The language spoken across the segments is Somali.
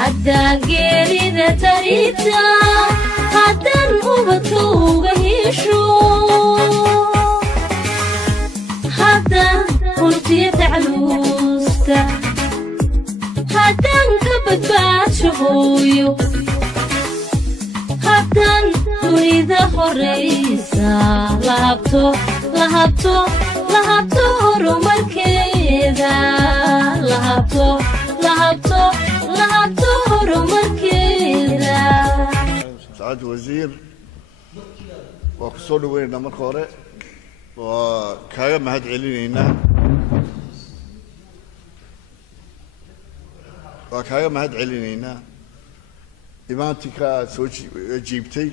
haddaan geerida tarita haddaan ubadka uga hesho haddaan hurtiya tacluusta haddaan ka badbaadsho hooyo haddaan dunida horaysa lahabto horumarkeeda lahabto horumarkeeda سعادة وزير وكسور وين نمر خورة وكايا مهد علينا وكايا مهد علينا إمانتك سوتش جيبتي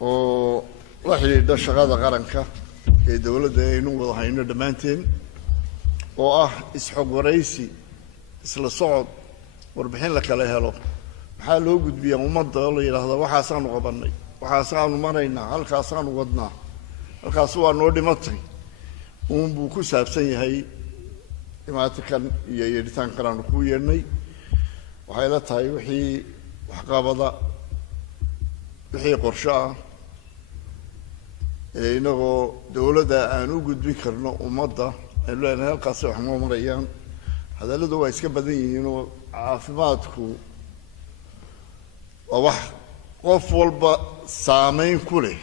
ووحي ده شغالة غرنكا الدولة ده إنه وضحينا دمانتين إسحاق ورئيسي إسلا صعد وربحين لك عليها له maxaa loo gudbiyaa ummadda oo la yiraahdo waxaasaan u qabanay waxaasaan u maraynaa halkaasaan u wadnaa halkaas waa noo dhimatay buu ku saabsan yahay imaatikan iyo yeeritaan qaraan ku yeernay waxay la tahay wixii waxqabada wixii qorshe ah inagoo dawladda aan u gudbi karno ummadda ay leedahay halkaas wax ma marayaan hadalladu waa iska badan yihiin oo caafimaadku وواح قف والبا سامين كله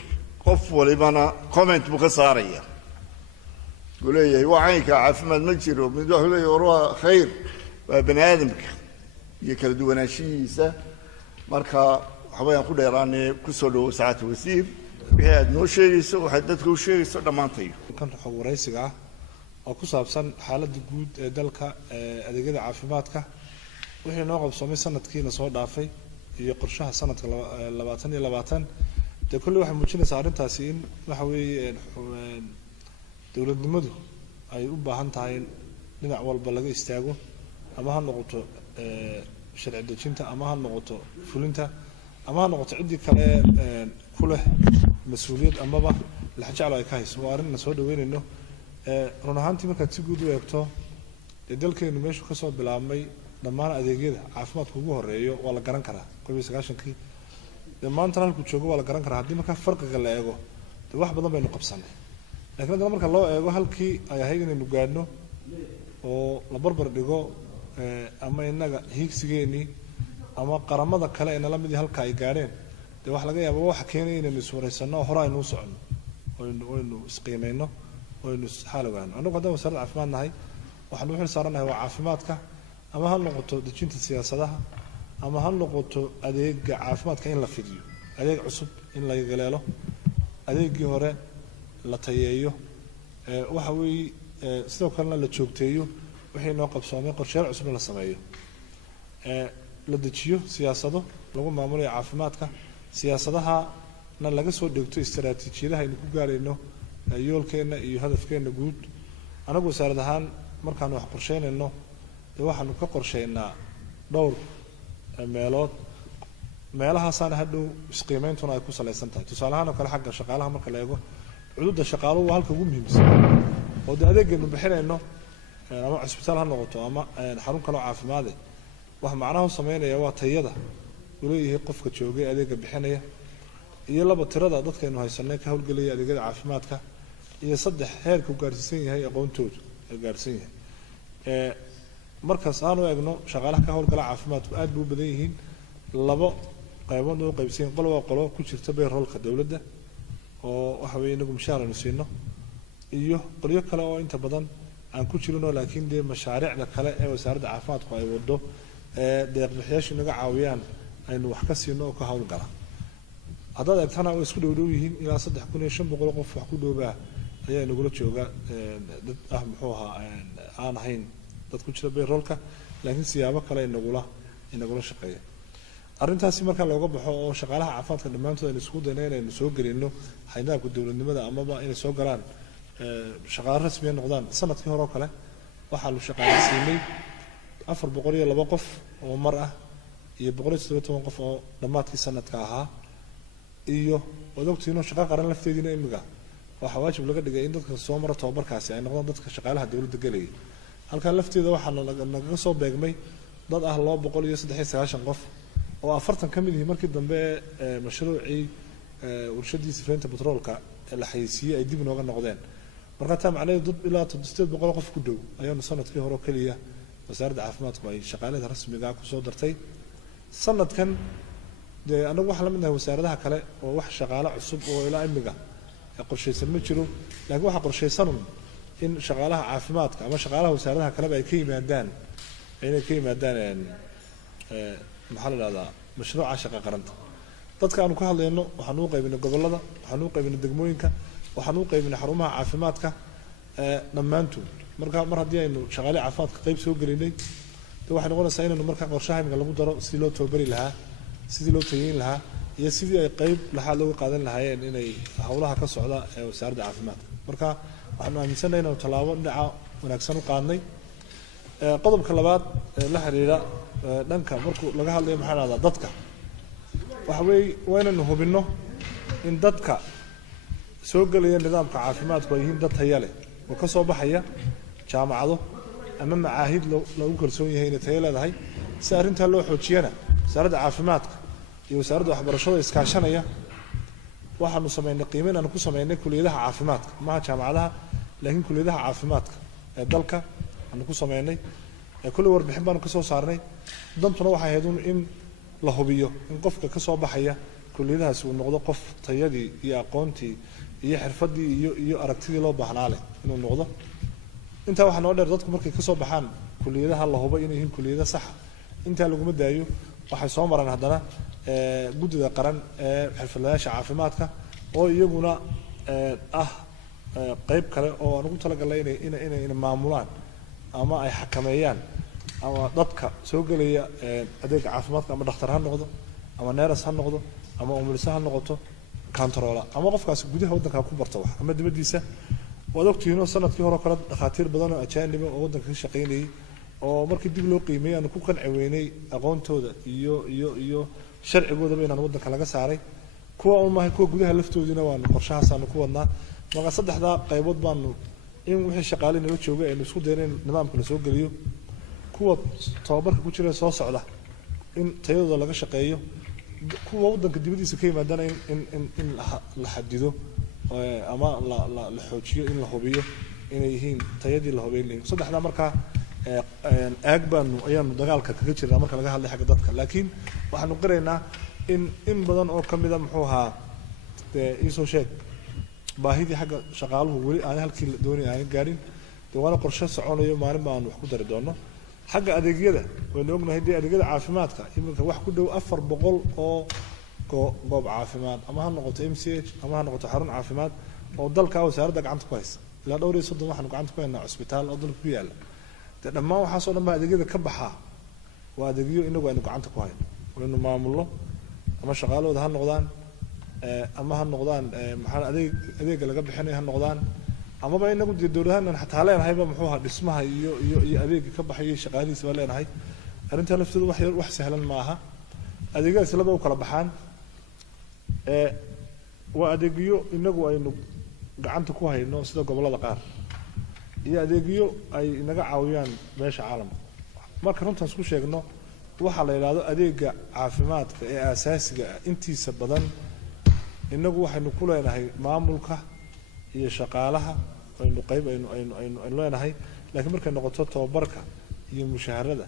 قف والبنا كومنت بكسارية قولي هو عينك عافمد مجرو من دوح لي وروا خير بني آدمك يكردو ناشيسة مركا حبايا نقول يراني كسلو ساعات وسيف بهاد نو شيء يسوي حددك وشيء يسوي دمانتي كان حوار رئيسي oo ku saabsan xaaladda guud ee dalka adeegyada caafimaadka wixii noo qabsoomay sanadkiina soo dhaafay iyo qorshaha sanadka 2020 de kulli waxa muujinaysaa arintaasi in waxa weeye dawladnimadu ay u baahan tahay dhinac walba laga istaago ama ha noqoto sharci dejinta ama ha noqoto fulinta ama ha noqoto cidii kale ku leh mas'uuliyad amaba la jecel ay ka hayso arrin soo dhaweynayno run ahaantii marka si guud u eegto dalkeenu meeshu ka soo bilaabmay dhammaan adeegyada caafimaadka ugu horeeyo waa la garan karaa 1990kii maanta halku joogo waa la garan karaa haddii marka farqiga la eego wax badan baynu qabsanay laakiin hadda marka loo eego halkii ay ahayd inaynu gaadhno oo la barbar dhigo ama inaga hiigsigeeni ama qaramada kale ee la mid halka ay gaadheen wax laga yaabo wax keenay inaynu suureysano hore aynu u socono oo aynu isqiimeeyno oo aynu xaalowaan anagu hadda wasaaradda caafimaad nahay waxaan u xil saaranahay waa caafimaadka ama ha noqoto dejinta siyaasadaha ama ha noqoto adeega caafimaadka in la fidiyo adeeg cusub in la galeelo adeegii hore la tayeeyo waxa weey sidoo kale la joogteeyo wixii noo qabsoomay qorshayaal cusub la sameeyo la dejiyo siyaasado lagu maamulo caafimaadka siyaasadaha laga soo dhigto istiraatiijiyadaha aynu ku gaarayno yoolkeena iyo hadafkeena guud anagu wasaarad ahaan markaan wax qorsheynayno waxaanu ka qorsheynaa dhowr meelood meelahaasaan hadhow isqiimeyntuna ay ku saleysan tahay tusaalahaan oo kale xagga shaqaalaha marka la eego cudurda shaqaaluhu halka ugu muhiimsan oo adeeggeenu bixinayno ama cisbitaal ha noqoto ama xarun kale oo caafimaad wax macnaha sameynaya waa tayada uu leeyahay qofka joogay adeegga bixinaya iyo laba tirada dadkeenu haysanay ka hawlgelaya adeegyada caafimaadka iyo saddex heerku gaarsiisan yahay aqoontooda gaarsiisan yahay markaas aanu eegno shaqaalaha ka hawlgala caafimaadku aad buu badan yihiin labo qaybood oo qaybsan qolo ku jirta payrollka dawladda oo waxa weeye inagu mushaaraynu siino iyo qolyo kale oo inta badan aan ku jirno laakiin de mashaariicda kale ee wasaaradda caafimaadku ay wado deeq bixiyaashu naga caawiyaan aynu wax ka siino oo ka hawlgala hadda eegtana oo isku dhow yihiin ilaa 3500 qof wax ku dhowba ayaa inagula jooga dad muxuu ahaa aan ahayn dad ku jira payrollka laakiin siyaabo kale inagula shaqeeya arrintaasi marka looga baxo oo shaqaalaha caafimaadka dhamaantood ay isku daynayaan inay soo galino hay'adaha dawladnimada amaba inay soo galaan shaqaale rasmi noqdaan sanadkii hore kale waxa la shaqaaleysiinay 402 qof oo mar ah iyo 117 qof oo dhamaadkii sanadka ahaa iyo wadogtiino shaqo qaran lafteedina imiga waxa waajib laga dhigay in dadka soo mara tababarkaasi ay noqdaan dadka shaqaalaha dawladda galay halka lafteeda waxa naga soo beegmay dad ah 293 qof oo 40 ka mid yihiin markii dambe mashruucii warshadii sifaynta petroolka la xayisiiyay ay dib nooga noqdeen marka taa macnaheedu dad ilaa 800 qof ku dhow ayaan sanadkii hore kaliya wasaaradda caafimaadku ay shaqaalaha rasmiga ku soo dartay sanadkan anagu waxa la mid ah wasaaradaha kale oo wax shaqaale cusub oo ilaa imiga qorsheysan ma jiro laakiin waxa qorsheysan in shaqaalaha caafimaadka ama shaqaalaha wasaaradaha kale ay ka yimaadaan maxaa la yiraahdaa mashruuca shaqo qaranta dadka aanu ka hadlayno waxaan u qaybinay gobolada waxaan u qaybinay degmooyinka waxaan u qaybinay xarumaha caafimaadka dhammaantood marka mar haddii aynu shaqaale caafimaadka qayb soo gelinay waxay noqonaysaa inaynu marka qorshaha imiga lagu daro sidii loo tababari lahaa sidii loo tayeyn lahaa iyo sidii ay qayb laxaad looga qaadan lahaayeen inay hawlaha ka socda ee wasaaradda caafimaadka marka waxaanu aaminsanahay inaanu tallaabo dhinaca wanaagsan u qaadnay qodobka labaad la xiriira dhanka markuu laga hadlayo maxaa lahahdaa dadka waxa weeye waa inaynu hubinno in dadka soo gelaya nidaamka caafimaadku ay yihiin dad tayo leh oo ka soo baxaya jaamacado ama macaahid lagu kalsoon yahay inay tayo leedahay si arrintaa loo xoojiyana wasaaradda caafimaadka iyo wasaaradda waxbarashada iskaashanaya waxaanu samaynay qiimeyn aan ku samaynay kuliyadaha caafimaadka maaha jaamacadaha laakiin kuliyadaha caafimaadka ee dalka aanu ku samaynay kulli warbixin baanu ka soo saarnay dantuna waxay ahayd in la hubiyo in qofka ka soo baxaya kuliyadahaasi uu noqdo qof tayadii iyo aqoontii iyo xirfadii iyo aragtidii loo baahnaa leh inuu noqdo intaa waxaa noo dheer dadku markay ka soo baxaan kuliyadaha la hubo inay yihiin kuliyada saxa intaa laguma daayo waxay soo maraan haddana guddida qaran ee xirfadlayaasha caafimaadka oo iyaguna qayb kale oo aan ugu talagalnay inay maamulaan ama ay xakameeyaan ama dadka soo gelaya adeega caafimaadka ama dhakhtar ha noqdo ama neeras ha noqdo ama umulisa ha noqoto controla ama qofkaasi gudaha waddanka ku barto wax ama dibadiisa waad ogtihiinoo sanadkii hore kale dhakhaatiir badan oo ajaaniba oo waddanka ka shaqaynayay oo markii dib loo qiimeeyay aanu ku qanci weynay aqoontooda iyo sharcigoodaba inaan waddanka laga saaray kuwa un maahay kuwa gudaha laftoodiina waanu qorshahaasaanu ku wadnaa marka saddexdaa qaybood baanu in wixii shaqaale nala joogay aynu isku dayna in nidaamka lasoo geliyo kuwa tababarka ku jira soo socda in tayadooda laga shaqeeyo kuwa waddanka dibadiisa ka yimaadana in la xadido ama la xoojiyo in la hubiyo inay yihiin tayadii la hubeyn lahayn saddexdaa markaa aag ayaanu dagaalka kaga jirnaa marka laga hadlay xagga dadka laakiin waxaanu qiraynaa in badan oo ka mida muxuu ahaa iisoo sheeg baahidii xagga shaqaaluhu weli aan halkii la doonay aanan gaadhin dee waana qorshe soconayo maalin baanu wax ku dari doono xagga adeegyada waynu ognahay dee adeegyada caafimaadka iminka wax ku dhow 400 oo goob caafimaad ama ha noqoto MCH ama ha noqoto xarun caafimaad oo dalka wasaaradda gacanta ku haysa ilaa dhowr iyo 30 waxaanu gacanta ku haynaa cusbitaal oo dalka ku yaala dee dhammaan waxaasoo dhan baa adeegyada ka baxa waa adeegyo inagu aynu gacanta ku hayno waynu maamulno ama shaqaalooda ha noqdaan ama ha noqdaan maxaa adeega laga bixinayo ha noqdaan amaba inagu dee dowladahan xataa leenahayba muxuu ahaa dhismaha iyo adeega ka baxaya shaqaalihiisa baa leenahay arrintaa lafteedu wax sahlan ma aha adeegyadaas laba u kala baxaan waa adeegyo inagu aynu gacanta ku hayno sida gobollada qaar iyo adeegyo ay naga caawiyaan meesha caalamka marka runtaas ku sheegno waxa la yiraahdo adeega caafimaadka ee aasaasiga ah intiisa badan inagu waxaynu ku leenahay maamulka iyo shaqaalaha aynu qayb aynu leenahay laakiin markay noqoto tababarka iyo mushaharada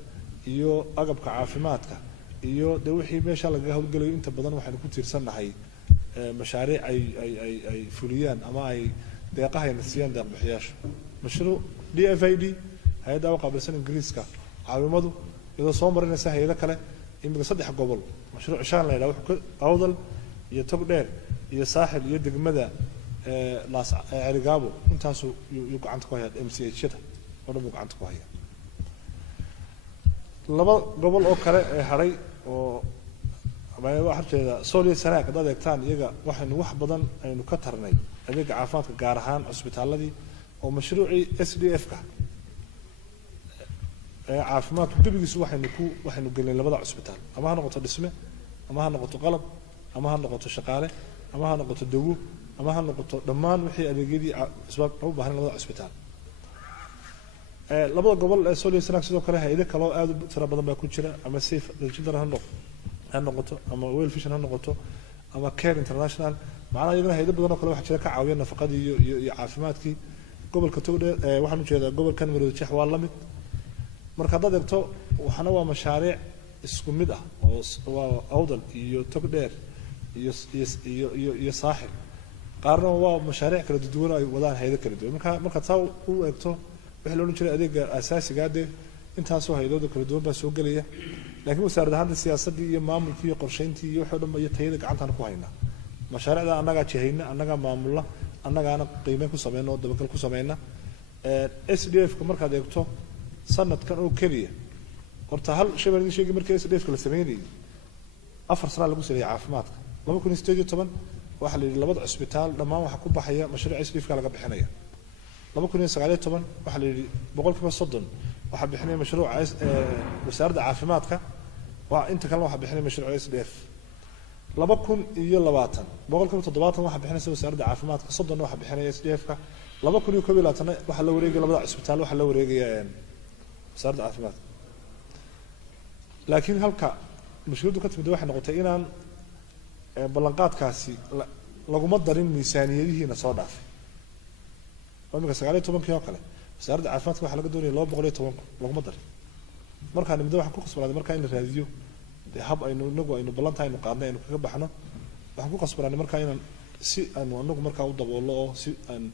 iyo agabka caafimaadka iyo de wixii meesha laga hawlgalayo inta badan waxaynu ku tiirsanahay mashaariic ay fuliyaan ama ay deeqahayna siiyaan deeq-bixiyaasha mashruuc DFID hay'adda u qaabilsan Ingiriiska caawimadu iyadoo soo marinaysa hay'ado kale imika 3 gobol mashruuc shan la yiraahdo wuxuu awdal iyo togdheer iyo saaxil iyo degmada laas Cerigabo intaasu uu gacanta ku hayaa MCH-da oo dhan gacanta ku hayaa laba gobol oo kale ee haray oo waxa jeeda Soomaaliya sanaak dad eegtaan iyaga waxaynu wax badan aynu ka tarnay adeega caafimaadka gaar ahaan cusbitaaladii oo mashruuci SDF-ka caafimaadku dibgiisu waxaynu gelinay labada cusbitaal ama ha noqoto dhisme ama ha noqoto qalab ama ha noqoto shaqaale ama ha noqoto dawo ama ha noqoto dhammaan wixii adeegyadii asbaab u baahan labada cusbitaal labada gobol ee Sool iyo Sanaag sidoo kale hay'ado kale oo aad u tiro badan baa ku jira ama Safe Children ha noqoto ama World Vision ha noqoto ama Care International macnaha iyagana hay'ado badan oo kale waxa jira ka caawiya nafaqadii iyo caafimaadkii gobolka Togdheer waxaan u jeedaa gobolkan Maroodijeex waa la mid marka dad eegto waxana waa mashaariic isku mid ah oo waa awdal iyo Togdheer iyo saaxil qaarna waa mashaariic kala duwan ay wadaan hay'ado kala duwan marka taa u eegto waxa loo jiray adeega asaasiga ah intaas oo hay'ado kala duwan baa soo galaya laakiin wasaaradda hadda siyaasadda iyo maamulka iyo qorsheynta iyo waxa dhan iyo tayada gacanta ku haynaa mashaariicda annaga jihayna annaga maamula annagaana qiimeyn ku sameeyno oo dabagal ku sameeyna SDF ka markaad eegto sanadkan oo kaliya horta hal shabeelin sheegay markii SDF ka la sameeyay 4 sano lagu sameeyay caafimaadka 2018 waxa la yiri labada cisbitaal dhamaan waxa ku baxaya mashruuc SDF ka laga bixinaya 2019 waxa la yiri 30% waxa bixinaya mashruuca wasaaradda caafimaadka waa inta kale waxa bixinaya mashruuca SDF 2020 70% waxa bixinaysa wasaaradda caafimaadka 30 waxa bixinaya SDF ka 2021 waxa la wareegay labada cisbitaal waxa la wareegay wasaaradda caafimaadka laakiin halka mashruucu ka timid waxa noqotay inaan ballanqaadkaasi laguma darin miisaaniyadihiina soo dhaafay ومن كسرعة تومن كيا كله سعر عفانك واحد لقى دوني الله بقولي تومن لقمة در مركا نبدأ واحد كوكس بعد مركا إن الراديو هب إنه نجوا إنه بلانتا إنه قادنا إنه كذا بحنا واحد كوكس بعد مركا إنه سي إنه نجوا مركا وضع والله سي إن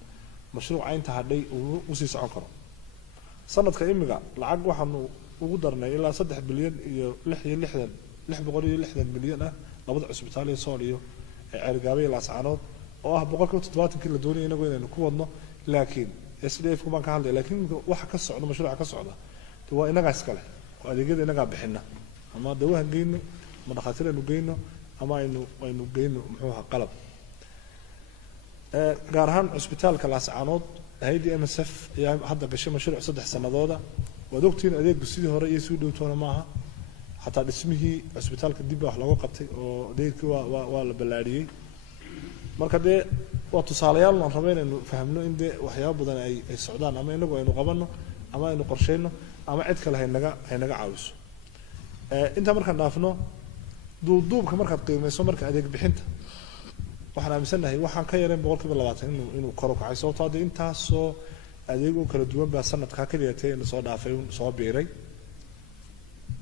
مشروع عين تهدي وسي سعكر سنة كإيمجا العج واحد وقدرنا إلا 6 بليون لح بقولي لحدا مليون لبضع سبتالي صاريو عرقابي الأسعارات بقول كم تطبيقات كل دوني إنه قلنا إنه كودنا لكن SDF كمان كهذا لكن واحد كسر مشروع كسر هو إنه قاعد سكله وهذا كده إنه قاعد بحنا أما دوه جينه ما دخلت إنه جينه أما إنه جينه محوها قلب جارهان إسبيتال كلاس عنود هيدي MSF يعني هذا كشيء مشروع صدق سنة ضوضة ودكتور أديك بسيط هو رئيس ودكتور معها حتى اسمه إسبيتال كديبه حلاقة قبتي وديك ولا بلادي marka de waa tusaalayaal aan rabeen inuu fahamno in de waxyaabo badan ay socdaan ama inagu aynu qabano ama aynu qorsheyno ama cid kale haynaga caawiso inta markaan dhaafno duuduubka markaad qiimeyso marka adeeg bixinta waxaan aaminsanahay waxaan ka yareen 20% inuu kor u kacay sababtoo ah intaas soo adeeg oo kala duwan baa sanadka kaliya inuu soo dhaafay soo biiray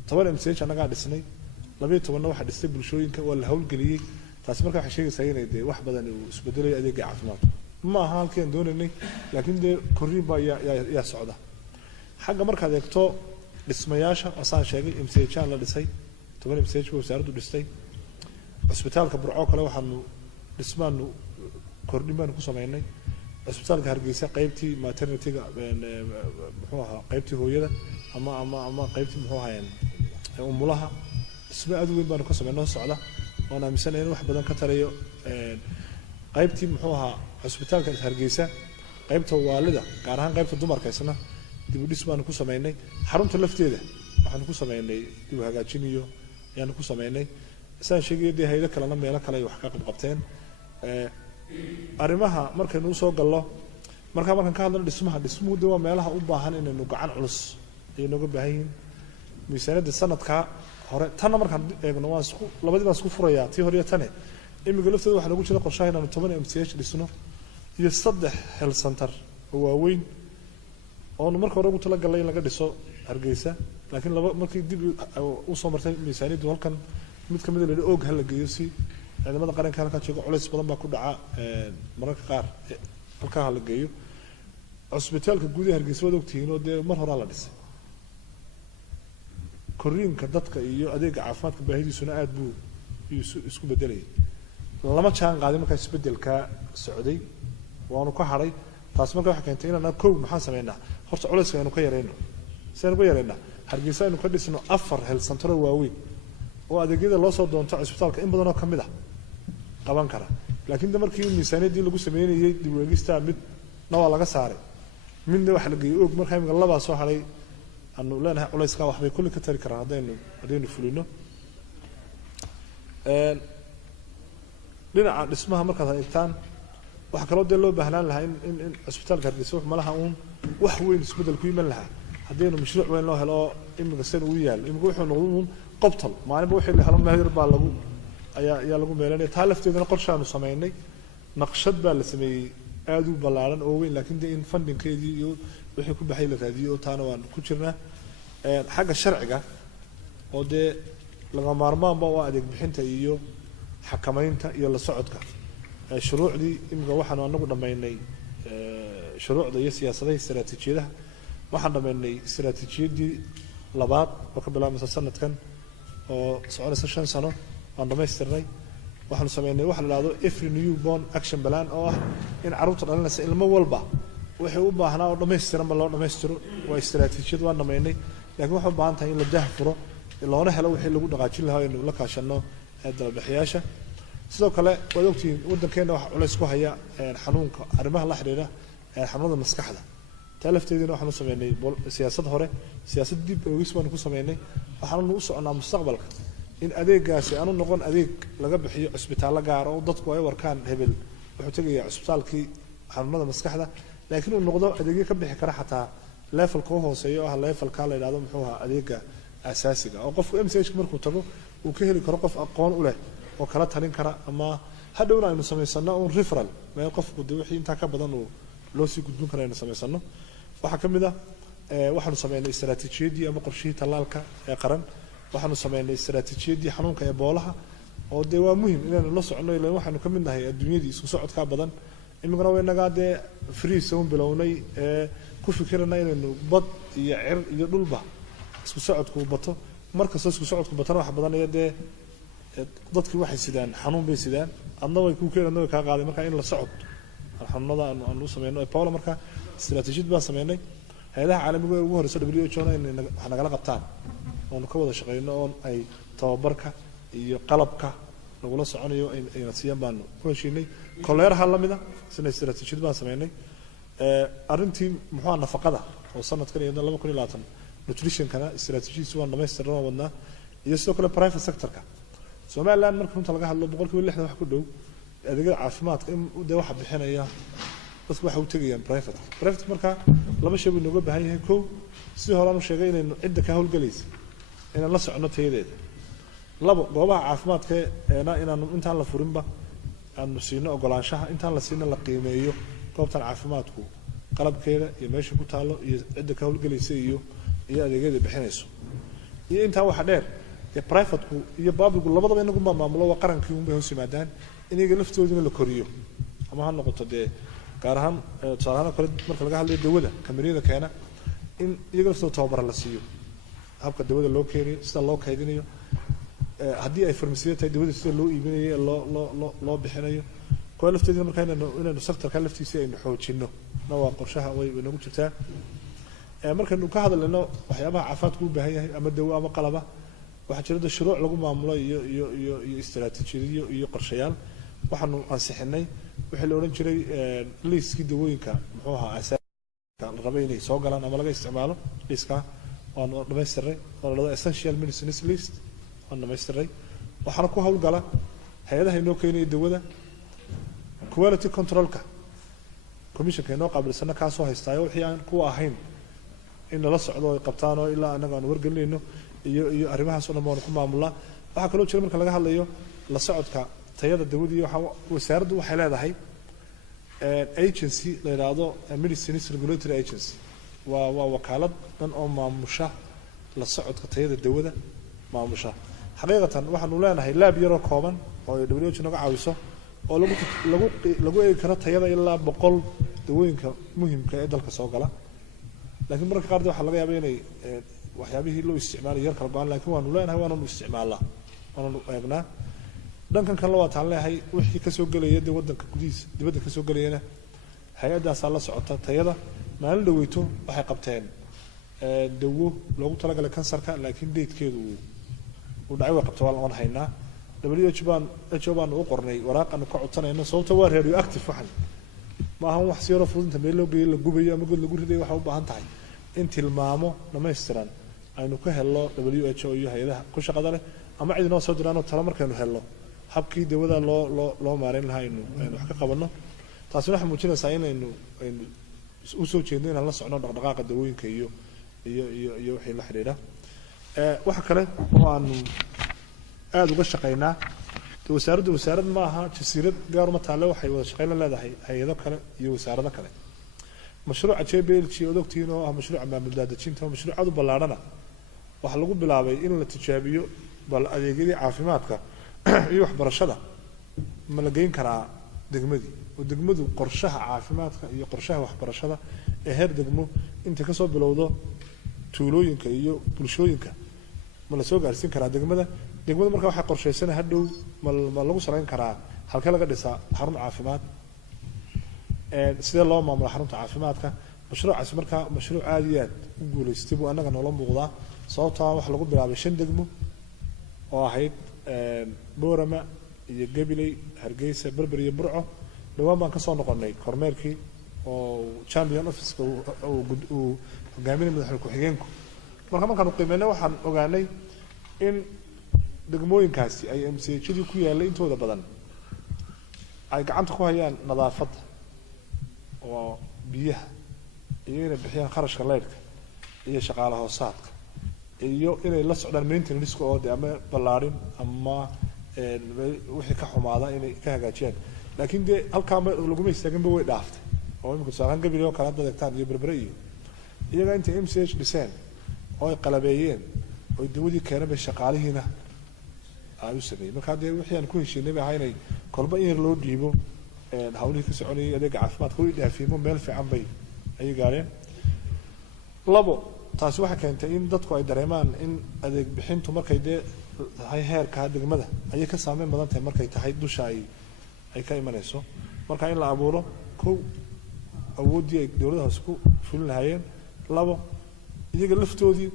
10 MCH anaga dhisnay 12 waxa dhistay bulshooyinka waa la hawlgeliyay taas marka waxa sheegaysaa inay de wax badan uu isbedelayo adeega caafimaadka ma aha halkeen doonaynay laakiin de korriin baa ya socda xagga markaad eegto dhismayaasha asaan sheegay MCH la dhisay 10 MCH wasaaraddu dhistay cisbitaalka Burco kale waxaanu dhismaanu kordhin baan ku sameynay cisbitaalka Hargeysa qaybtii maternity-ga muxuu ahaa qaybtii hooyada ama qaybtii muxuu ahaayeen umulaha dhismo aad u weyn baan ku sameynay socda وانا مثلا إنه واحد بدن كتريو قيبتي محوها عسبتال كانت هرجيسة قيبته والدة كارهان قيبته دمر كيسنا دي بديس ما نكوسا مايني حرمت اللفتي ده واحد نكوسا مايني دي وهاجا تشينيو يعني نكوسا مايني سان شيء دي هيدا كلام ما يلا كلا يحقق بقبتين أرمها مركز نوصل الله مركز كان هذا اسمه دوا ما لها أباهن إنه قعان علص إنه قبهين ميسانة السنة كا hore tan markaan eegno waa isku labadiiba isku furaya tii hore tan imiga lafteedu waxa lagu jira qorshaha inaan 10 MCH dhisno iyo 3 health center oo weyn oo marka hore ugu tala galay in laga dhiso Hargeysa laakiin laba markii dib u soo martay miisaaniyadu halkan mid kamid ah oo hal la geeyo si ciidamada qaranka halka jooga culays badan baa ku dhaca mararka qaar halka hal la geeyo cisbitaalka guud ee Hargeysa wada ogtihiin oo de mar hore la dhisay korriinka dadka iyo adeega caafimaadka baahidiisuna aad buu isku bedelay lama jaan qaaday marka isbedelka socday waanu ka haray taas marka waxa keentay inaan koob maxaan sameeynaa horta culayska aanu ka yareyno saan uga yareynaa Hargeysa inuu ka dhisno 4 health center waaweyn oo adeegyada loo soo doonto cisbitaalka in badan oo kamid ah qaban kara laakiin markii miisaaniyadii lagu sameeyay dib u eegista mid waa laga saaray midna waxa la geeyay og markaa imika laba soo haray أنه لأنها علايس كوا حبي كل كتير كرا هذين فلينو لنا اسمها مركز إنتان وحكروا ده لو بهلان لها إن إسبيتال كهرباء مالها وحوين اسبيتال كوي مالها haddaynu mashruuc weyn loo helo imika san uu yaalo imika wuxuu noqdun qobtal maalinba wixii la helo meel baa lagu ayaa lagu meelanaya taa lafteedana qorshaanu samaynay naqshad baa la sameeyey aad u ballaaran oo weyn laakiin dee in fundingkeedii iyo wixii ku baxay la raadiyo taana waan ku jirnaa xagga sharciga oo dee laga maarmaanba oo adeeg bixinta iyo xakamaynta iyo la socodka shuruucdii imika waxaanu anagu dhammaynay shuruucda iyo siyaasadaha istaraatiijiyadaha waxaan dhammaynay istaraatiijiyadii labaad oo ka bilaabmaysa sanadkan oo soconaysa 5 sano aan dhammaystirnay waxaanu sameynay waxa la yidhahdo every newborn action plan oo ah in carruurta dhalinaysa ilmo walba waxay u baahnaa oo dhammaystiran ma loo dhammaystiro waa istaraatiijiyad waan dhammaynay laakiin waxay u baahan tahay in la daahfuro loona helo wixii lagu dhaqaajin lahaa inuu la kaashano dalbixiyaasha sidoo kale waad ogtihiin waddankeena waxa culays ku haya xanuunka arrimaha la xiriira xanuunada maskaxda taa lafteedina waxaanu sameynay siyaasad hore siyaasad dib oogis baanu ku sameynay waxaanu u soconaa mustaqbalka in adeegaasi aanu noqon adeeg laga bixiyo cisbitaallo gaar oo dadku ay warkaan hebel wuxuu tegayaa cisbitaalkii xanuunada maskaxda laakiin uu noqdo adeegyo ka bixi kara xataa levelka u hooseeya oo ah levelka la yidhahdo muxuu ahaa adeega asaasiga oo qofku MCH markuu tago uu ka heli karo qof aqoon u leh oo kala talin kara ama hadhowna aynu samaysano un referral meel qofku dee wixii intaa ka badan uu loo sii gudbin karo aynu samaysano waxaa ka mid ah waxaanu sameynay istaraatiijiyadii ama qorshihii tallaalka ee qaran waxaanu sameynay istaraatiijiyadii xanuunka eboolaha oo dee waa muhiim inaynu la socono ilaan waxaanu ka mid nahay adduunyadii isku socodkaa badan imikana waynagaa dee free zone bilownay ku fikirana inaynu bad iyo cir iyo dhulba isku socodku bato markastoo isku socodku batana wax badanaya dee dadkii waxay sidaan xanuun bay sidaan adna way kuu keen adna way kaa qaaday marka in la socod xanuunada aanu sameyno ebola marka istaraatiijiyad baan sameynay hay-adaha caalamiga ee ugu horeysa WHO na inay wax nagala qabtaan oonu ka wada shaqeyno oo ay tababarka iyo qalabka lagula soconayo ayna siiyaan baanu ku heshiinay koleeraha lamida sina istaraatiijiyad baan sameynay arrintii muxuu nafaqada oo sanadkan iyo 2020 nutritionkana istaraatiijiyadiisa waan dhammaystiran wadnaa iyo sidoo kale private sectorka Somaliland marka runta laga hadlo 60% wax ku dhow adeegyada caafimaadka in dee waxa bixinaya dadku waxa u tagayaan private marka laba shay buu nooga baahan yahay koow si hore aanu sheegay inaynu cidda ka hawlgalaysa inaan la socono tayadeeda labo goobaha caafimaadka inaanu intaan la furinba aanu siino ogolaanshaha intaan la siino la qiimeeyo goobtan caafimaadku qalabkeeda iyo meesha ku taalo iyo cidda ka hawlgalaysa iyo adeegyada bixinayso iyo intaa waxa dheer privateku iyo publicu labadaba inagu maamulo waa qarankii uun bay hoos yimaadaan inaga laftoodina la koriyo ama ha noqoto dee gaar ahaan tusaalahaan kale marka laga hadlayo dawada kamariyada keena in iyaga laftooda tababara la siiyo habka dawada loo keenayo sida loo kaydinayo haddii ay farmasiya tahay dawada sida loo iibinayo loo bixinayo kuwa lafteedina marka inaynu sectorka laftiisa aynu xoojino na waa qorshaha way nagu jirtaa markaynu ka hadlayno waxyaabaha caafimaadku u baahan yahay ama dawo ama qalaba waxaa jira shuruuc lagu maamulo iyo istaraatiijiyado iyo qorshayaal waxaanu ansixinay wixii la odhan jiray liiskii dawooyinka muxuu ahaa asaasiga la rabay inay soo galaan ama laga isticmaalo liiska waanu dhamaystiray oo la dhahdo essential medicines list waanu dhamaystiray waxaana ku hawlgala hay-adaha inoo keenaya dawada quality controlka commissionka inoo qaabilsana kaasoo haystaayo wixii aan kuwa ahayn in lala socdo ay qabtaan oo ilaa anaga aan wargelinayno iyo arrimahaas oo dhan waanu ku maamulnaa waxaa kaloo jira marka laga hadlayo la socodka tayada dawada iyo wasaaraddu waxay leedahay agency la yidhaahdo medicines regulatory agency waa wakaalad dhan oo maamusha la socodka tayada dawada maamusha xaqiiqatan waxaanu leenahay laab yaroo kooban oo WHO naga caawiso oo lagu eegi karo tayada ilaa 100 dawooyinka muhiimka ee dalka soo gala laakiin marka qaar waxa laga yaabaa inay waxyaabihii loo isticmaalay yar kala go'an laakiin waanu leenahay waanu isticmaalnaa waanu eegnaa dhankan kale waa taan leeyahay wixii ka soo galaya waddanka gudihiisa dibadda ka soo galayana hay-addaas la socota tayada maalin dhaweyto waxay qabteen dawo loogu talagalay kansarka laakiin deedkeedu uu dhacay way qabtay waan haynaa WHO baan u qornay waraaqan ka codsanayna sababta waa radioactive waxan ma ahan wax si yar fududta meel loo geeyo la gubayo ama god lagu riday waxa u baahan tahay in tilmaamo dhammaystiran aynu ka helno WHO iyo hay'adaha ku shaqada leh ama cid inoo soo diraan talo markaynu helno habkii dawada loo maareyn lahaa aynu wax ka qabanno taasina waxay muujinaysaa in aynu u soo jeedno inaan la socno dhaqdhaqaaqa dawooyinka iyo iyo wixii la xiriira waxa kale oo aanu aad uga shaqeynaa wasaarad ma aha jasiirad gaar uma taale waxay wada shaqeyn la leedahay hay'ado kale iyo wasaarado kale mashruuca JBLG oo ogtiin oo ah mashruuca maamul daadajinta mashruuc aad u ballaarana waxa lagu bilaabay in la tijaabiyo bal adeegyada caafimaadka iyo waxbarashada ma la geyn karaa degmadii oo degmadu qorshaha caafimaadka iyo qorshaha waxbarashada ee heer degmo inta ka soo bilowdo tuulooyinka iyo bulshooyinka ma la soo gaarsiin karaa degmada marka waxa qorsheysan hadhow ma lagu sareyn karaa halka laga dhisaa xarun caafimaad sidee loo maamulo xarunta caafimaadka mashruucaasi marka mashruuc aad iyo aad u guuleystay buu annaga noola muuqdaa sababtaa waxa lagu bilaabay 5 degmo oo ahayd Boorama iyo Gabiley Hargeysa Berber iyo Burco dhawaan baan ka soo noqonay kormeerkii oo champion office uu hogaaminaya madaxweyne ku-xigeenku markaan qiimeynay waxaan ogaanay in degmooyinkaasi ay MCHdii ku yaalay intooda badan ay gacanta ku hayaan nadaafadda oo biyaha iyo inay bixiyaan kharashka leydhka iyo shaqaalaha hoosaadka iyo inay la socdaan maintenance oo ama ballaarin ama wixii ka xumaada inay ka hagaajiyaan laakiin de halka lagu meestaagan way dhaaftay oo imika saaran Gabiley oo kala dadagtaan iyo Berbera iyo iyaga inta MCH design oo ay qalabeeyeen oo dawadii keenay shaqaalihiina ay u sameeyeen marka de wixii aan ku heshiinay baa inay kolba in loo dhiibo hawlihii ka soconayay adeeg caafimaadka oo idaafiimo meel fiican bay ay gaareen labo taasi waxa keentay in dadku ay dareemaan in adeeg bixintu markay de hay heerka degmada ay ka saameyn badan tahay markay tahay dusha ay ka imanayso marka in la abuuro kow awoodii ay dawladda hoos ku fulin lahaayeen labo iyaga laftoodii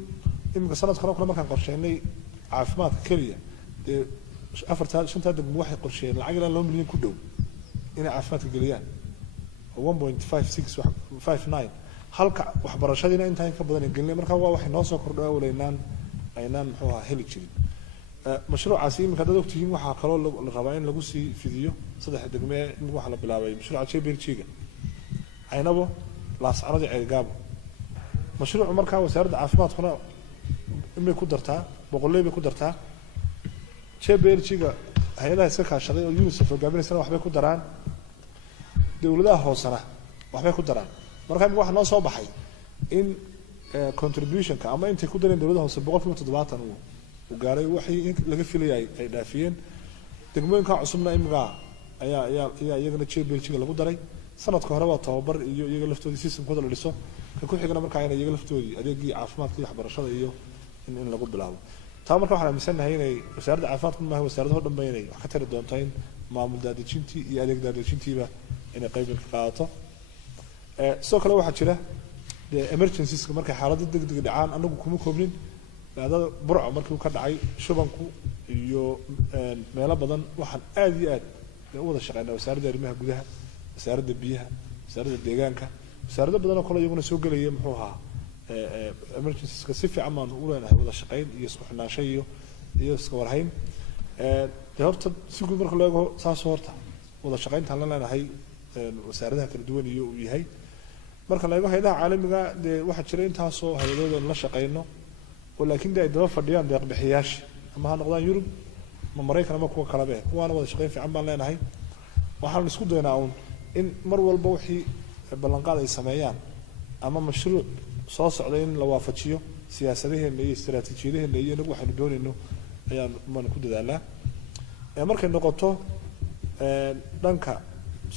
imika sanadkan oo kale markaan qorsheynay caafimaadka kaliya ee 4-5 degmo waxay qorsheeyeen lacag ilaa 2 milyan ku dhow inay caafimaadka geliyaan 1.5659 halka waxbarashadiina inta ka badan gelin marka waa wax noo soo kordhay walaynaan aynaan muxuu ahaa heli jirin mashruucaasi imika dad ogtihiin waxa kale la rabaa in lagu sii fidiyo 3 degme waxa la bilaabay mashruuca JBLG-ga aynabo laascaradii ceelgaabo mashruucu marka wasaaradda caafimaadkuna inay ku dartaa boqolley bay ku dartaa JBLG-ga hay'adaha iska kaashaday oo UNICEF hogaaminaysa waxbay ku daraan dawladaha hoosana waxbay ku daraan marka waxa noo soo baxay in contribution-ka ama intay ku dareen dawladaha hoose 70% uu gaaray wixii laga filayay ay dhaafiyeen degmooyinka cusubna imika ayaa iyagana JBLG-ga lagu daray sanadka hore waa tababar iyo iyaga laftoodii system-kooda la dhiso ka ku xigana marka ay iyaga laftoodii adeegii caafimaadka iyo waxbarashada iyo in lagu bilaabo taa marka waxaan aaminsanahay inay wasaaradda caafimaadku ma wasaaradda dhanba inay wax ka tari doonto in maamul daadajintii iyo adeeg daadajintiiba inay qayb ka qaadato sidoo kale waxaa jira emergencies markay xaalado degdeg dhacaan anagu kuma koobnin dada burco markii ka dhacay shubanku iyo meelo badan waxaan aad iyo aad u wada shaqeynaa wasaaradda arrimaha gudaha wasaaradda biyaha wasaaradda deegaanka wasaaradda badan oo kale iyaguna soo galaya muxuu ahaa emergencies ka si fiican baan u leenahay wada shaqeyn iyo isku xirnaansho iyo iska warhayn de horta si guud marka loo eego saas horta wada shaqeyntaan la leenahay wasaaradaha kala duwan iyo uu yahay marka la eego hay'adaha caalamiga de waxa jira intaasoo hay'adooda la shaqeyno oo laakiin ay daba fadhiyaan deeq bixiyaasha ama ha noqdaan Yurub ama Mareykan ama kuwa kale baa kuwaana wada shaqeyn fiican baan leenahay waxaan isku daynaa in mar walba wixii ballanqaad ay sameeyaan ama mashruuc soo socda in la waafajiyo siyaasadaheena iyo istiraatiijiyadaheena iyo inagu waxaanu doonayno ayaan ku dadaalnaa markay noqoto dhanka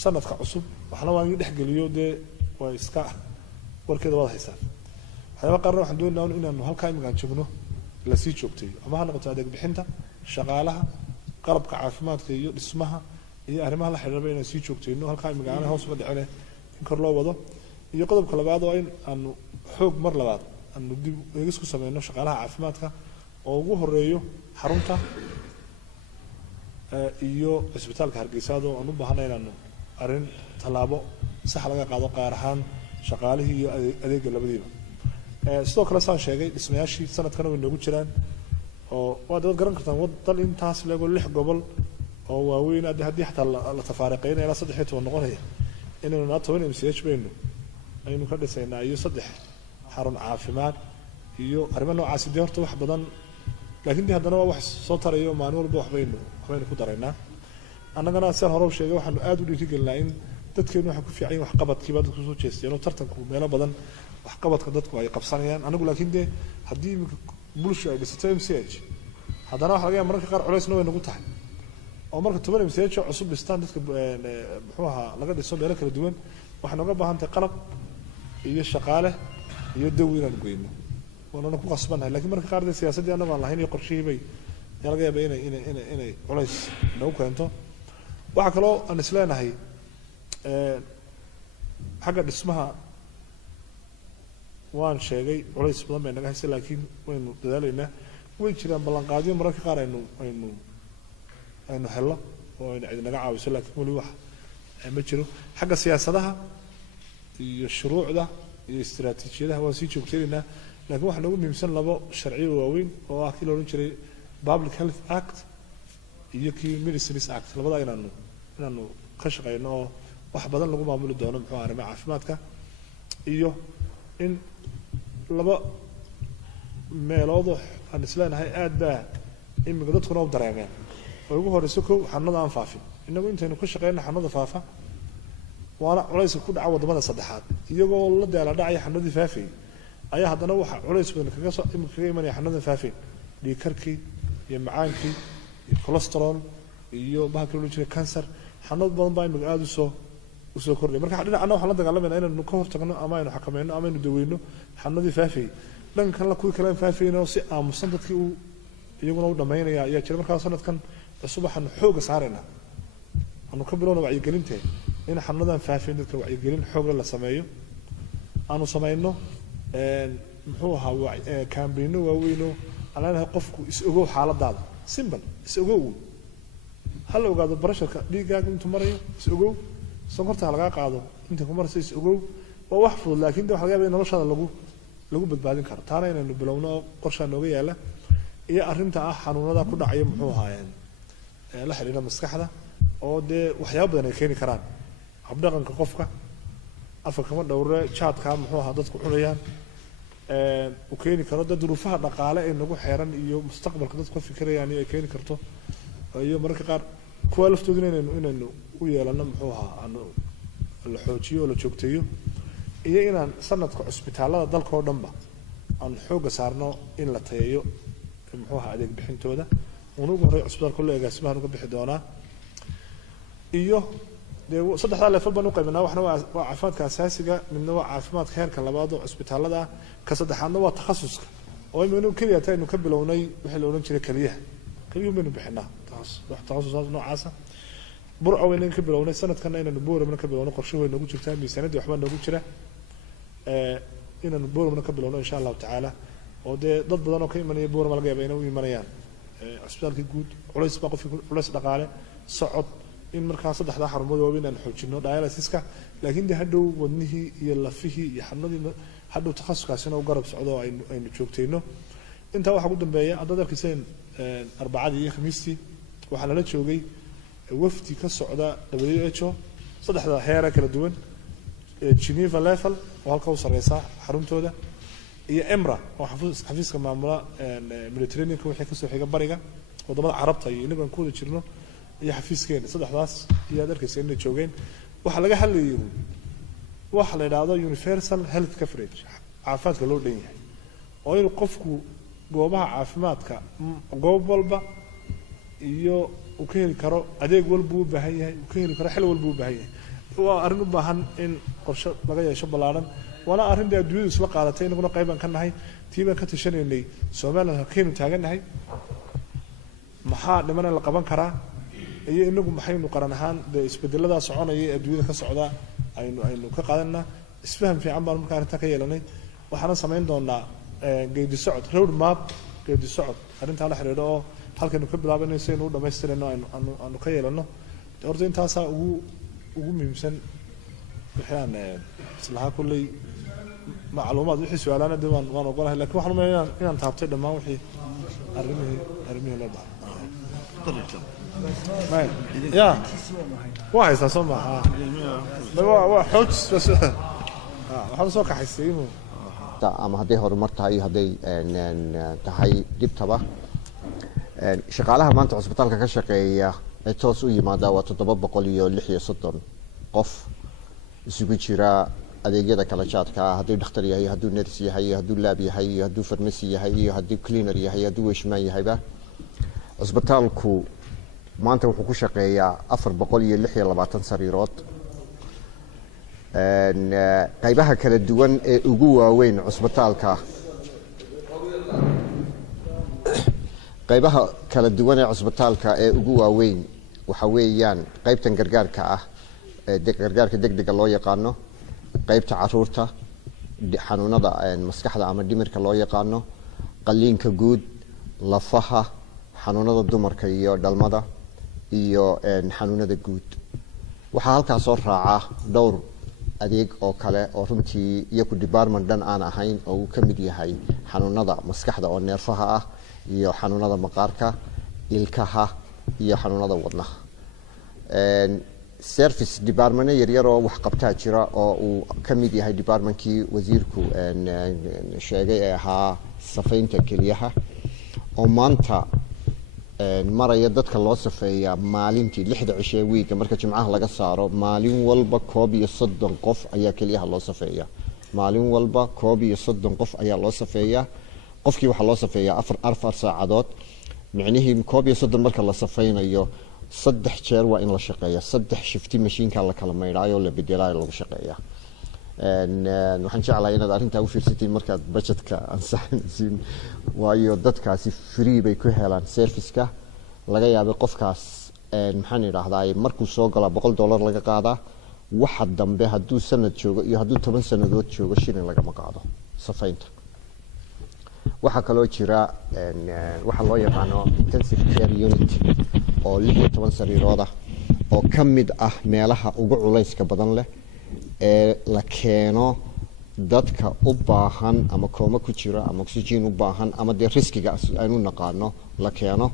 sanadka cusub waxna waan dhex geliyo de way iska warkeeda wada haysaa waxyaaba qaarna waxaan doonaynaa inaanu halkaa imigaan joogno la sii joogtay ama ha noqoto adeeg bixinta shaqaalaha qalabka caafimaadka iyo dhismaha iyo arrimaha la xiriiraba inaan sii joogtayno halkaa imigaan hoos uga dhicine in kor loo wado iyo qodobka labaad oo in aanu xoog mar labaad aanu dib eegis ku sameyno shaqaalaha caafimaadka oo ugu horeeyo xarunta iyo cisbitaalka Hargeysa oo aan u baahanay inaanu arrin talaabo sax laga qaado qaar ahaan shaqaalihii iyo adeegga labadiiba sidoo kale saan sheegay dhismayaashii sanadkan way noogu jiraan oo waa dad garan kartaan waddan intaas leego 6 gobol oo waaweyn haddii xataa la tafaariqeynay ilaa 13 noqonaya inaynu 10 MCH baynu aynu ka dhisaynaa iyo 3 xarun caafimaad iyo arrimo noocaasi dee horta wax badan laakiin dee haddana waa wax soo tarayo maalin walba waxbaynu ku daraynaa annagana sidaan hore u sheegay waxaanu aad u dhiirigelinaa in dadkeenu waxay ku fiican yihin waxqabadkiiba dadku soo jeesteen oo tartanku meelo badan waxqabadka dadku ay qabsanayaan anagu laakiin dee haddii iminka bulshu ay dhisato MCH haddana waxa laga yaaba mararka qaar culaysna way nagu tahay oo marka 10 MCH cusub dhistaan dadka muxuu ahaa laga dhiso meelo kala duwan waxay nooga baahan tahay qalab iyo shaqaale iyo dawo inaan goyno waana ku qasbanahay laakiin marka qaar siyaasadii annaga aan lahayn iyo qorshihii bay laga yaabaa inay culays nagu keento waxa kaloo aan isleenahay xagga dhismaha waan sheegay culays badan bay naga haysay laakiin waynu dadaalaynaa way jiraan ballanqaadyo mararka qaar aynu helno oo aynu cid naga caawiso laakiin weli wax ma jiro xagga siyaasadaha iyo shuruucda iyo istiraatiijiyadaha waan sii joogteynaa laakiin waxaa noogu muhiimsan labo sharciyo waaweyn oo ah kii la odhan jiray Public Health Act iyo kii Medicines Act labada inaanu ka shaqeyno oo wax badan lagu maamuli doono muxuu arrimaha caafimaadka iyo in laba meelood aan isleenahay aad baa imika dadkuna u dareemeen oo ugu horeyso kow xanuunada aan faafin inagu intaynu ka shaqeyno xanuunada faafa waana culays ku dhaca wadamada saddexaad iyagoo la daala dhacaya xanuunadii faafay ayaa haddana waxa culays badan kaga imanaya xanuunada faafay dhiigkarkii iyo macaankii iyo cholesterol iyo bahalka loo jeedo cancer xanuun badan baa imika aad u soo kordhay marka dhinacna waxaan la dagaalamayna inaynu ka hortagno ama aynu xakamayno ama aynu daweyno xanuunadii faafay dhankan la kuwi kale faafayna si aamusan dadkii uu iyaguna u dhameynaya ayaa jira markaa sanadkan cusub waxaan xooga saaraynaa aanu ka bilowna wacyigelinteed in xanuunadan faafay dadka wacyigelin xoog la sameeyo aanu samayno muxuu ahaa campaign waaweyn oo anaanahay qofku is ogow xaaladaada simple is ogow hal ogaado barasharka dhiigaaga intuu marayo is ogow sonkorta laga qaado inta ku marayso is ogow waa wax fudud laakiin waxa laga yaabaa in noloshaada lagu badbaadin karo taana inaynu bilowno qorshe nooga yaala iyo arrinta ah xanuunada ku dhacaya muxuu ahaayeen la xiriira maskaxda oo dee waxyaabo badan ay keeni karaan habdhaqanka qofka afka kama dhowre jaadka muxuu ahaa dadku cunayaan u keeni karo dad duruufaha dhaqaale ee nagu xeeran iyo mustaqbalka dadku ka fikirayaan ay keeni karto iyo mararka qaar kuwa laftooda inaynu u yeelano muxuu ahaa aanu la xoojiyo oo la joogteeyo iyo inaan sanadka cusbitaalada dalka oo dhanba aan xooga saarno in la tayeeyo muxuu ahaa adeeg bixintooda ugu horey cusbitaalka loo agaasimaha uga bixi doonaa iyo dee saddexdaa leefal baan u qaybinaa waxna waa caafimaadka asaasiga midna waa caafimaadka heerka labaad oo cusbitaalada ka saddexaadna waa takhasuska oo imanu keliya aynu ka bilownay wixii la odhan jiray keliyuhu baynu bixinaa wax takhasusaad noocaasa burco waynan ka bilownay sanadkana inaynu booramna ka bilowno qorshe way noogu jirtaa miisaanadii waxbaa noogu jira inaynu booramna ka bilowno insha allahu tacaala oo dee dad badan oo ka imanaya boorama laga yaaba inay u imanayaan cusbitaalkii guud culays baa qofkii culays dhaqaale socod in markaa saddexdaa xarumood waaweyn aan xoojino dialysiska laakiin dee hadhow wadnihii iyo lafihii iyo xanuunadii hadhow takhasuskaasina u garab socdo oo aynu joogtayno intaa waxaa ugu dambeeya haddaad arkayseen arbacadii iyo khamiistii waxaa lala joogay wafdi ka socda WHO saddexda heera kala duwan Geneva level oo halka u sareysa xaruntooda iyo EMRA oo xafiiska maamula Mediterranean wixii ka soo xiga bariga wadamada Carabta iyo inagu aan ku wada jirno iyo xafiiskeena saddexdaas iyo aad arkayseen inay joogeen waxa laga hadlayay waxa la yiraahdo universal health coverage caafimaadka loo dhan yahay oo in qofku goobaha caafimaadka goob walba iyo uu ka heli karo adeeg walba uu baahan yahay uu ka heli karo xil walba uu baahan yahay waa arrin u baahan in qorshe laga yeesho ballaaran waana arrin dee adduunyadu isla qaadatay inaguna qayb aan ka nahay tii baan ka tashanaynay Soomaaliland halkeenu taagannahay maxaa dhiman la qaban karaa iyo inagu maxaynu qaran ahaan dee isbedelada soconaya ee adduunyada ka socda aynu ka qaadanaa isfaham fiican baan markaa arrinta ka yeelanay waxaana samayn doonaa geedi socod road map geedi socod arrinta la xiriiro oo halkaynu ka bilaabanayno si aynu u dhamaystirayno aanu ka yeelano horta intaasaa ugu muhiimsan waxaan islaha kulley macluumaad wixii su'aalaana dee waan ogolahay laakiin waxaan umaleynaa inaan taabtay dhammaan wixii arrimihii loo baahay ya waa haysaa soo maaha waa xoojis waxaan soo kaxaystay inuu ama hadday horumar tahay iyo hadday tahay dhibtaba shaqaalaha maanta cusbitaalka ka shaqeeya ee toos u yimaada waa 736 qof isugu jira adeegyada kala jaadka haddii dhakhtar yahay hadduu nurse yahay hadduu lab yahay hadduu pharmacy yahay hadduu cleaner yahay hadduu washman yahayba cusbitaalku maanta wuxuu ku shaqeeyaa 426 sariirood qaybaha kala duwan ee ugu waaweyn cusbitaalka qaybaha kala duwan ee cusbitaalka ee ugu waaweyn waxa weeyaan qaybtan gargaarka ah gargaarka degdega loo yaqaano qaybta caruurta xanuunada maskaxda ama dhimirka loo yaqaano qaliinka guud lafaha xanuunada dumarka iyo dhalmada iyo xanuunada guud waxa halkaas soo raaca dhowr adeeg oo kale oo runtii iyagu department dhan aan ahayn oo uu ka mid yahay xanuunada maskaxda oo neerfaha ah iyo xanuunada maqaarka ilkaha iyo xanuunada wadnaha service department yar oo wax qabtaa jira oo uu ka mid yahay departmentkii wasiirku sheegay ee ahaa safaynta keliyaha oo maanta maraya dadka loo safeeyaa maalintii 6 cisho week marka jimcaha laga saaro maalin walba 30 qof ayaa keliyaha loo safeeyaa maalin walba 30 qof ayaa loo safeeyaa qofkii waxa loo safeeyaa 4 saacadood micnihii 30 marka la safeynayo 3 jeer waa in la shaqeeyaa 3 shifti mashiinka la kala meydhaayo la bedelaayo lagu shaqeeyaa waxaan jeclahay inaad arrintaa u fiirsatiin markaad budgetka ansaxaysiin waayo dadkaasi free bay ku helaan serviceka laga yaabay qofkaas maxaan idhaahdaa markuu soo gala $100 laga qaadaa waxa dambe hadduu sanad joogo iyo hadduu 10 sanadood joogo shilin lagama qaado safaynta waxa kaloo jira waxa loo yaqaano intensive care unit oo 16 sariirooda oo ka mid ah meelaha ugu culayska badan leh ee la keeno dadka u baahan ama kooma ku jira ama oxygen u baahan ama de riskiga aynu naqaano la keeno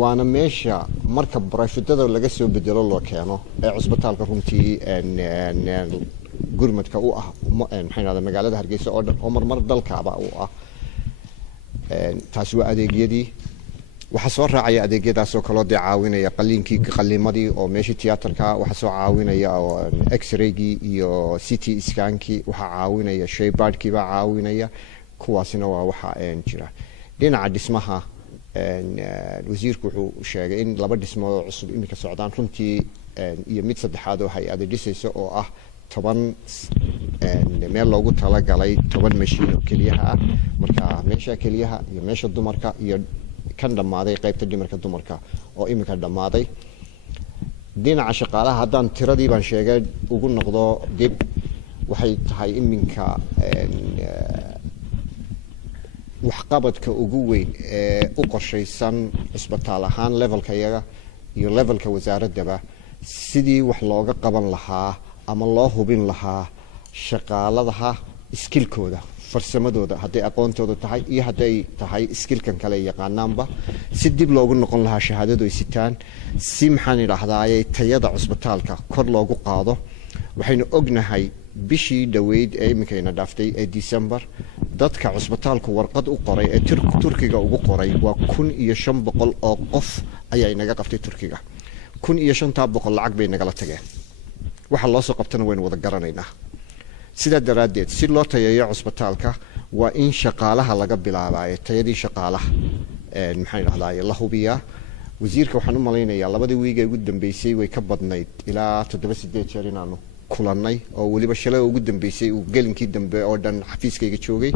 waana meesha marka barafidada laga soo bedelo loo keeno ee cusbitaalka runtii gurmadka u ah maxaynaada magaalada Hargeysa oo dhan oo marmar dalkaaba u ah taasi waa adeegyadii waxa soo raacaya adeegyadaas oo kala caawinaya qaliimadii oo meeshii tiyaatarka waxa soo caawinaya x-ray-gii iyo CT scan-kii waxa caawinaya shaybaadhkii baa caawinaya kuwaasina waa waxa jira dhinaca dhismaha wasiirku wuxuu sheegay in 2 dhismo cusub imika socdaan runtii iyo mid saddexaad oo hay-ad dhisayso oo ah 10 meel loogu talagalay 10 mashiin oo keliyaha ah marka meesha keliyaha iyo meesha dumarka iyo kan dhamaaday qaybta dhimirka dumarka oo imika dhamaaday dhinaca shaqaalaha haddaan tiradii baan sheegay ugu noqdo dib waxay tahay iminka waxqabadka ugu weyn ee u qorshaysan cusbitaal ahaan levelka iyaga iyo levelka wasaaradaba sidii wax looga qaban lahaa ama loo hubin lahaa shaqaaladaha skillkooda farsamadooda hadday aqoontooda tahay iyo hadday tahay skillkan kale yaqaanaanba si dib loogu noqon lahaa shahaadadu ay sitaan si maxaan idhaahdaa tayada cusbitaalka kor loogu qaado waxaynu ognahay bishii dhaweyd ee iminkayna dhaaftay ee December dadka cusbitaalku warqad u qoray ee Turkiga ugu qoray waa 1500 oo qof ayaa inaga qabtay Turkiga 1500 lacag bay nagala tageen waxa loo soo qabtana waynu wada garanaynaa sida daraadeed si loo tayeeyo cusbitaalka waa in shaqaalaha laga bilaabay tayadii shaqaalaha maxay idhaahdaa la hubiyaa wasiirka waxaan u maleynayaa 2 wiig ee ugu dambeysay way ka badnayd ilaa 7-8 jeer inaanu kulannay oo waliba shalay ugu dambeysay uu gelinkii dambe oo dhan xafiiskayga joogay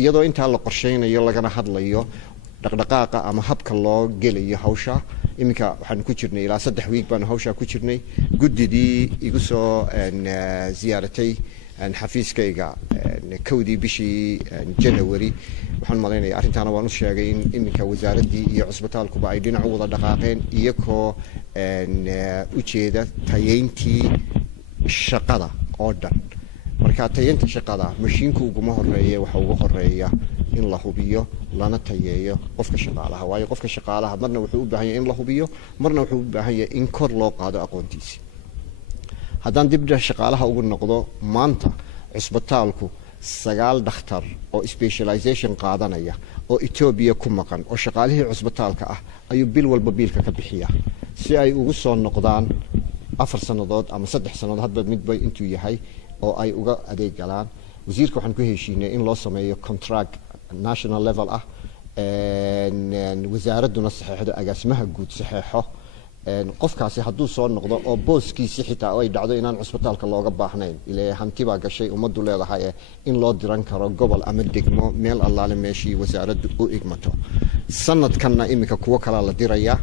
iyadoo inta la qorsheynayo lagana hadlayo dhaqdhaqaaqa ama habka loo gelayo hawsha iminka waxaan ku jirnay ilaa 3 wiig baan hawsha ku jirnay gudidii igu soo ziyaaratay xafiiskayga kowdii bishii January waxaan maleynayaa arrintaana waan u sheegay in iminka wasaaradii iyo cusbitaalkuba ay dhinac u wada dhaqaaqeen iyagoo u jeeda tayeyntii shaqada oo dhan marka tayeynta shaqada mashiinku uguma horeeyo waxa ugu horeeya in la hubiyo lana tayeeyo qofka shaqaalaha waayo qofka shaqaalaha marna wuxuu u baahan yahay in la hubiyo marna wuxuu u baahan yahay in kor loo qaado aqoontiisa haddaan dib shaqaalaha ugu noqdo maanta cusbitaalku 9 dhakhtar oo specialization qaadanaya oo Ethiopia ku maqan oo shaqaalihii cusbitaalka ah ayuu bil walba biilka ka bixiya si ay ugu soo noqdaan 4 sanadood ama 3 sanadood hadba midba intuu yahay oo ay uga adeeg galaan wasiirka waxaan ku heshiinay in loo sameeyo contract national level ah wasaaraduna saxeexdo agaasimaha guud saxeexo qofkaasi hadduu soo noqdo oo booskiisa xitaa ay dhacdo inaan cusbitaalka looga baahnayn ilaa hanti baa gashay umadu leedahay in loo diran karo gobol ama degmo meel allaale meeshii wasaaraddu u igmato sanadkanna iminka kuwa kala la diraya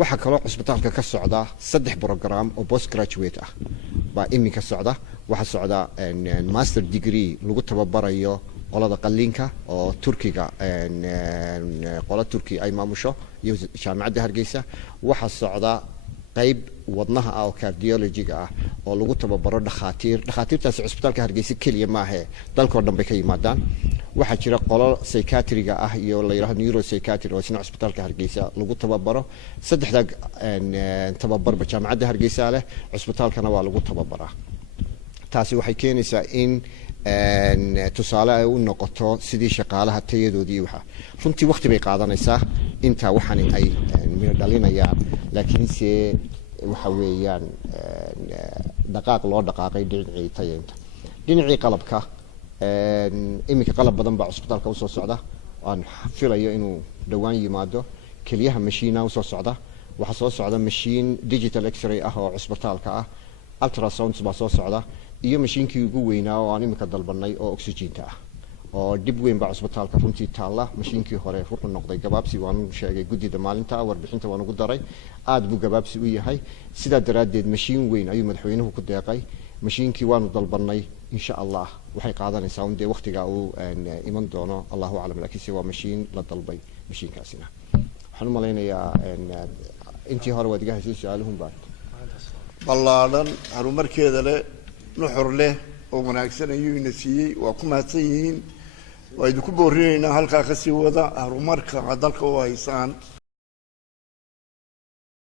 waxa kale oo cusbitaalka ka socda 3 program oo postgraduate ah baa iminka socda waxa socda master degree lagu tababarayo qolada qalliinka oo Turkiga qola Turki ay maamusho iyo jaamacadda Hargeysa waxa socda qayb wadnaha oo cardiology-ga ah oo lagu tababaro dhakhaatiirtaas cusbitaalka Hargeysa kaliya ma aha dalkoo dhan bay ka yimaadaan waxa jira qolo psychiatriga ah iyo la yiraahdo neuropsychiatry oo isna cusbitaalka Hargeysa lagu tababaro saddexda tababarba jaamacadda Hargeysa leh cusbitaalkana waa lagu tababaraa taasi waxay keenaysaa in tusaale ay u noqoto sidii shaqaalaha tayadoodii waxa runtii waqti bay qaadanaysaa inta waxaan ay meel dhalinayaan laakiin se waxa weeyaan dhaqaaq loo dhaqaaqay dhinacii tayeynta dhinacii qalabka iminka qalab badan baa cusbitaalka u soo socda aan filayo inuu dhawaan yimaado kaliyaha mashiina u soo socda waxa soo socda machine digital x-ray ah oo cusbitaalka ah ultrasounds baa soo socda iyo mashiinkii ugu weynaa oo aan iminka dalbanay oo oxygen-ta ah oo dib weyn baa cusbitaalka runtii taala mashiinkii hore wuxuu noqday gabaabsi waan sheegay gudida maalinta warbixinta waan ugu daray aad buu gabaabsi u yahay sida daraadeed mashiin weyn ayuu madaxweynuhu ku deeqay mashiinkii waanu dalbanay insha Allah waxay qaadanaysaa un waqtiga uu iman doono Allahu a'lam laakiin waa mashiin la dalbay mashiinkaasina waxaan u maleynayaa intii hore waad iga hayso su'aaluhum baa ballaadan horumarkeeda leh nuxur leh oo wanaagsan ayuu ina siiyey waa ku mahadsan yihiin waa idinku boorinaynaa halkaa ka sii wada horumarka dalka u haysaan